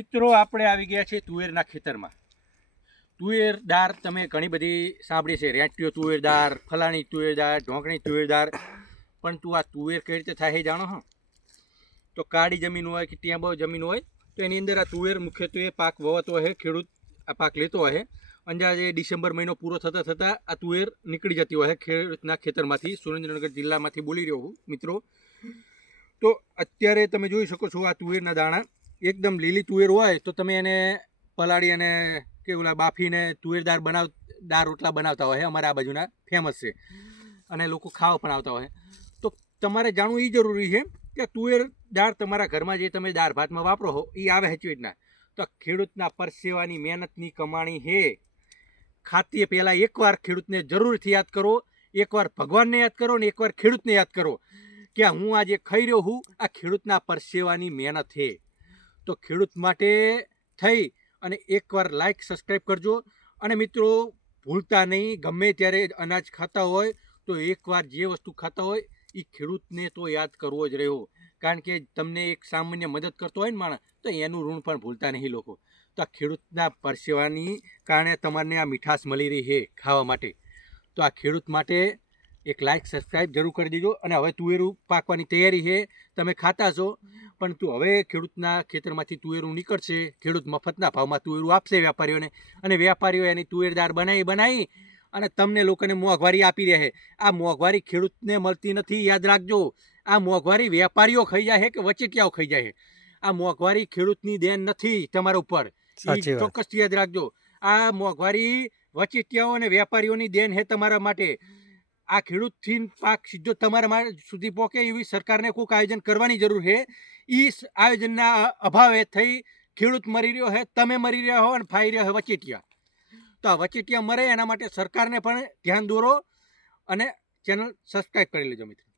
મિત્રો, આપણે આવી ગયા છીએ તુવેરના ખેતરમાં. તુવેર દાળ તમે ઘણી બધી સાંભળી છે. રેટિયો તુવેર દાળ ફલાણી તુવેરદાર તુવેર દાળ પણ તું આ તુવેર કઈ રીતે થાય જાણો, હા. તો કાળી જમીન હોય કે ટેબો જમીન હોય, તો એની અંદર આ તુવેર મુખ્યત્વે પાક વવાતો હોય, ખેડૂત આ પાક લેતો હોય. અંદાજે ડિસેમ્બર મહિનો પૂરો થતાં થતાં આ તુવેર નીકળી જતી હોય ખેડૂતના ખેતરમાંથી, સુરેન્દ્રનગર જિલ્લામાંથી બોલી રહ્યો હું, મિત્રો. તો અત્યારે તમે જોઈ શકો છો આ તુવેરના દાણા. એકદમ લીલી તુવેર હોય તો તમે એને પલાળી અને કે ઓલા બાફીને તુવેરદાર બનાવ, દાળ રોટલા બનાવતા હોય અમારે આ બાજુના ફેમસ છે. અને લોકો ખાવા પણ આવતા હોય તો તમારે જાણવું એ જરૂરી છે કે તુવેર દાળ તમારા ઘરમાં જે તમે દાળ ભાતમાં વાપરો હો એ આવે રીતના. તો ખેડૂતના પરસેવાની મહેનતની કમાણી હે. ખાતી પહેલાં એકવાર ખેડૂતને જરૂરથી યાદ કરો, એકવાર ભગવાનને યાદ કરો ને એકવાર ખેડૂતને યાદ કરો કે હું આજે ખાઈ રહ્યો હું, આ ખેડૂતના પરસેવાની મહેનત છે તો ખેડૂત માટે થઈ. અને એકવાર લાઈક સબસ્ક્રાઈબ કરજો. અને મિત્રો, ભૂલતા નહીં. ગમે ત્યારે અનાજ ખાતા હોય, તો એકવાર જે વસ્તુ ખાતા હોય એ ખેડૂતને તો યાદ કરવો જ રહ્યો. કારણ કે તમને એક સામાન્ય મદદ કરતો હોય ને માણસ, તો એનું ઋણ પણ ભૂલતા નહીં લોકો. તો આ ખેડૂતના પરસેવાની કારણે તમારને આ મીઠાશ મળી રહી છે ખાવા માટે. તો આ ખેડૂત માટે એક લાઈક સબસ્ક્રાઈબ જરૂર કરી દેજો. અને હવે તુવેરું પાકવાની તૈયારી છે. તમે ખાતા છો. પણ તું હવે ખેડૂતના ખેતરમાંથી તુવેરું નીકળશે. ખેડૂત મફતના ભાવમાં તુવેરું આપશે વેપારીઓને અને વેપારીઓ એની તુવેરદાર બનાવી બનાવી અને તમને લોકોને મોંઘવારી આપી રહે. આ મોંઘવારી ખેડૂતને મળતી નથી યાદ રાખજો. આ મોંઘવારી વેપારીઓ ખાઈ જાય કે વચેટિયાઓ ખાઈ જાય આ મોંઘવારી ખેડૂતની દેન નથી તમારા ઉપર. ચોક્કસ યાદ રાખજો. આ મોંઘવારી વચેટિયાઓ અને વેપારીઓની દેન છે તમારા માટે. આ ખેડૂતથી પાક સીધો તમારા સુધી પહોંચે એવી સરકારને કોઈક આયોજન કરવાની જરૂર છે. એ આયોજનના અભાવે થઈ ખેડૂત મરી રહ્યો છે, તમે મરી રહ્યા હો અને ફાઈ રહ્યો છે વચેટિયા. તો આ વચેટિયા મરે એના માટે સરકારને પણ ધ્યાન દોરો અને ચેનલ સબસ્ક્રાઈબ કરી લેજો મિત્રો.